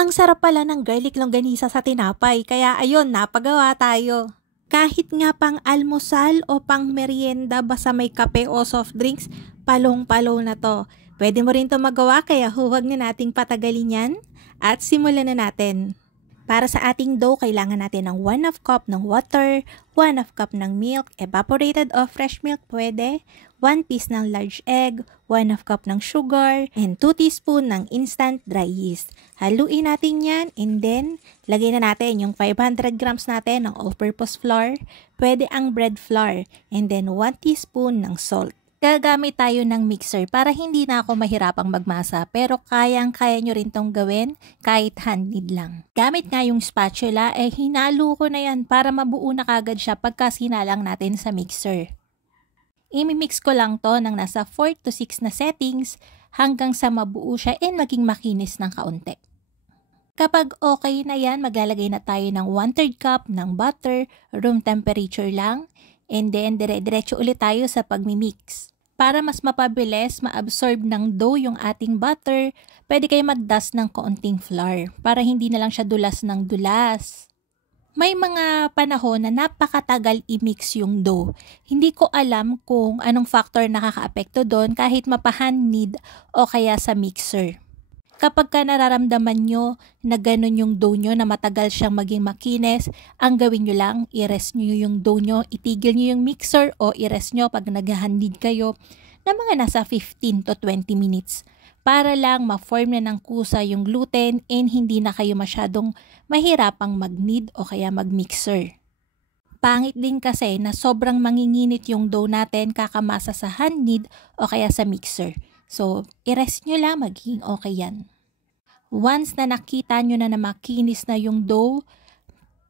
Ang sarap pala ng garlic longganisa sa tinapay, kaya ayun, napagawa tayo. Kahit nga pang almusal o pang merienda basta may kape o soft drinks, palong-palo na to. Pwede mo rin to magawa kaya huwag na nating patagalin yan at simulan na natin. Para sa ating dough, kailangan natin ng 1/2 cup ng water, 1/2 cup ng milk, evaporated o fresh milk pwede, 1 piece ng large egg, 1/2 cup ng sugar, and 2 teaspoon ng instant dry yeast. Haluin natin yan and then lagay na natin yung 500 grams natin ng all-purpose flour, pwede ang bread flour, and then 1 teaspoon ng salt. Gagamit tayo ng mixer para hindi na ako mahirapang magmasa pero kayang-kaya nyo rin tong gawin kahit hand knead lang. Gamit nga yung spatula hinalo ko na yan para mabuo na kagad siya pagka sinalang natin sa mixer. Imimix ko lang to ng nasa 4 to 6 na settings hanggang sa mabuo siya and maging makinis ng kaunti. Kapag okay na yan, maglalagay na tayo ng 1/3 cup ng butter, room temperature lang. And then, dire-diretso ulit tayo sa pagmimix. Para mas mapabilis, ma-absorb ng dough yung ating butter, pwede kayo mag-dust ng kaunting flour para hindi na lang siya dulas ng dulas. May mga panahon na napakatagal i-mix yung dough. Hindi ko alam kung anong factor nakaka-apekto doon kahit mapa-hand knead o kaya sa mixer. Kapag ka nararamdaman nyo na ganun yung dough nyo na matagal siyang maging makinis, ang gawin nyo lang, i-rest nyo yung dough nyo, itigil nyo yung mixer o i-rest nyo pag nag-hand knead kayo na mga nasa 15 to 20 minutes para lang ma-form na ng kusa yung gluten and hindi na kayo masyadong mahirapang mag-knead o kaya mag-mixer. Pangit din kasi na sobrang manginginit yung dough natin kakamasa sa hand knead o kaya sa mixer. So, i-rest nyo lang, magiging okay yan. Once na nakita nyo na makinis na yung dough,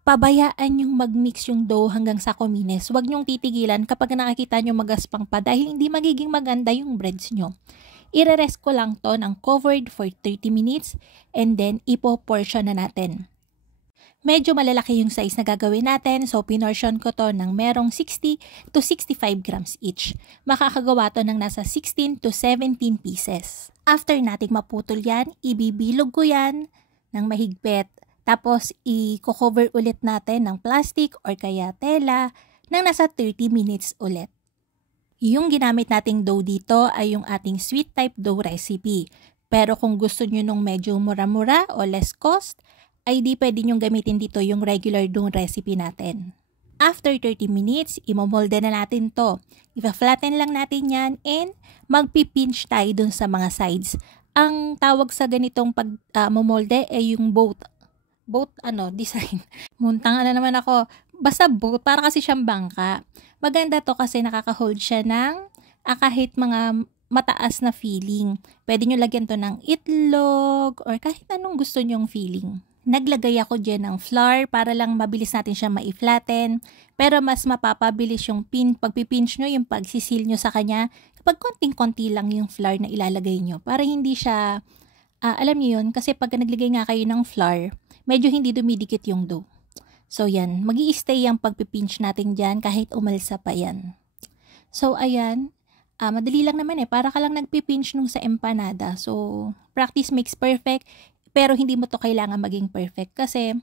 pabayaan yung mag-mix yung dough hanggang sa kuminis. Huwag nyong titigilan kapag nakikita nyo magaspang pa dahil hindi magiging maganda yung breads nyo. I-rest ko lang to ng covered for 30 minutes and then ipo-portion na natin. Medyo malalaki yung size na gagawin natin, so pinortion ko to ng merong 60 to 65 grams each. Makakagawa to ng nasa 16 to 17 pieces. After nating maputol yan, ibibilog ko yan ng mahigpit. Tapos i-cover ulit natin ng plastic or kaya tela ng nasa 30 minutes ulit. Yung ginamit nating dough dito ay yung ating sweet type dough recipe. Pero kung gusto nyo nung medyo mura-mura o less cost, ay di pwede nyong gamitin dito yung regular dough recipe natin. After 30 minutes, imomolde na natin to. Ipa-flatten lang natin yan and magpipinch tayo dun sa mga sides. Ang tawag sa ganitong pag-momolde ay yung boat design. Muntang naman ako. Basta boat, para kasi siyang bangka. Maganda to kasi nakaka-hold siya ng kahit mga mataas na filling. Pwede nyo lagyan to ng itlog or kahit anong gusto nyong filling. Naglagay ako dyan ng flour para lang mabilis natin siya ma-flatten. Pero mas mapapabilis yung pagpipinch nyo, yung pagsisil nyo sa kanya kapag konting-konti lang yung flour na ilalagay nyo. Para hindi siya, alam nyo yun, kasi pag naglagay nga kayo ng flour, medyo hindi dumidikit yung dough. So yan, mag-i-stay yung pagpipinch natin dyan kahit umalsa pa yan. So ayan, madali lang naman para ka lang nagpipinch nung sa empanada. So practice makes perfect. Pero hindi mo to kailangan maging perfect kasi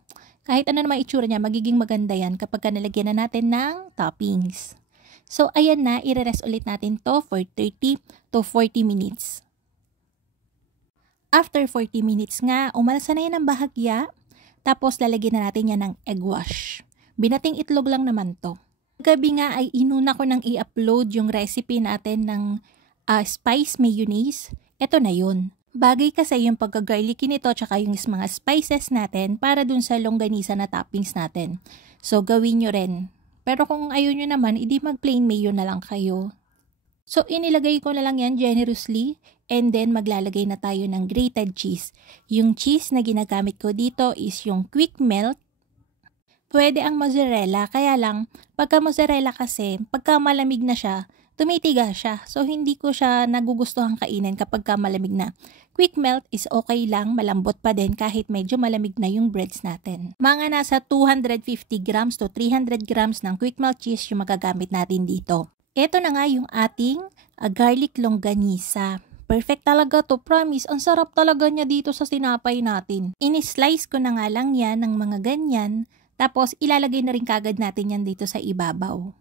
kahit ano naman itsura niya, magiging maganda yan kapag nalagyan na natin ng toppings. So, ayan na, i-rest ulit natin to for 30 to 40 minutes. After 40 minutes nga, umalsa na yan ng bahagya, tapos lalagyan na natin yan ng egg wash. Binating itlog lang naman to. Gabi nga ay inuna ko nang i-upload yung recipe natin ng spice mayonnaise. Ito na yun. Bagay kasi yung pagka-garlicky nito tsaka yung mga spices natin para dun sa longganisa na toppings natin. So, gawin nyo rin. Pero kung ayaw nyo naman, edi mag-plain mayo na lang kayo. So, inilagay ko na lang yan generously and then maglalagay na tayo ng grated cheese. Yung cheese na ginagamit ko dito is yung quick melt. Pwede ang mozzarella, kaya lang, pagka mozzarella kasi, pagka malamig na siya, tumitiga siya. So, hindi ko siya nagugustuhan kainin kapag malamig na. Quick melt is okay lang, malambot pa din kahit medyo malamig na yung breads natin. Mga nasa 250 grams to 300 grams ng quick melt cheese yung magagamit natin dito. Ito na nga yung ating garlic longganisa. Perfect talaga to, promise. Ang sarap talaga niya dito sa tinapay natin. Ini-slice ko na nga lang yan ng mga ganyan. Tapos ilalagay na rin kagad natin yan dito sa ibabaw.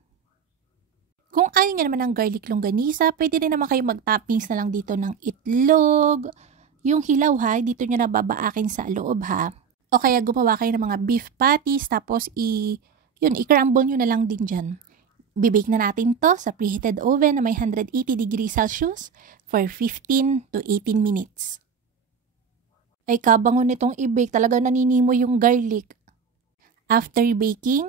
Kung ayaw nyo naman ng garlic longganisa, pwede rin naman kayo mag-toppings na lang dito ng itlog. Yung hilaw ha, dito nyo nababaakin sa loob ha. O kaya gumawa kayo ng mga beef patties, tapos i-crumble nyo na lang din dyan. Bibake na natin to sa preheated oven na may 180 degrees Celsius for 15 to 18 minutes. Ay kabango nitong i-bake, talaga naninimo yung garlic. After baking,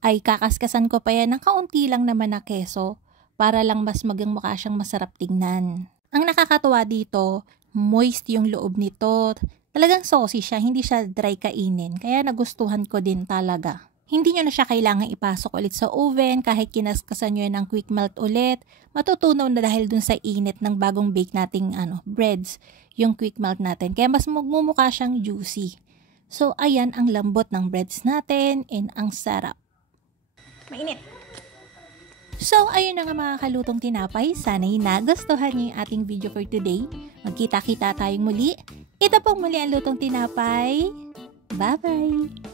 ay kakaskasan ko pa yan ng kaunti lang naman na keso para lang mas maging mukha siyang masarap tingnan. Ang nakakatuwa dito, moist yung loob nito. Talagang saucy siya, hindi siya dry kainin. Kaya nagustuhan ko din talaga. Hindi nyo na siya kailangan ipasok ulit sa oven kahit kinaskasan nyo yan ng quick melt ulit. Matutunaw na dahil dun sa init ng bagong bake nating breads, yung quick melt natin. Kaya mas magmumukha siyang juicy. So ayan ang lambot ng breads natin and ang sarap. Mainit. So, ayun na nga mga kalutong tinapay. Sana'y nagustuhan niyo yung ating video for today. Magkita-kita tayong muli. Ito pong muli ang lutong tinapay. Bye-bye!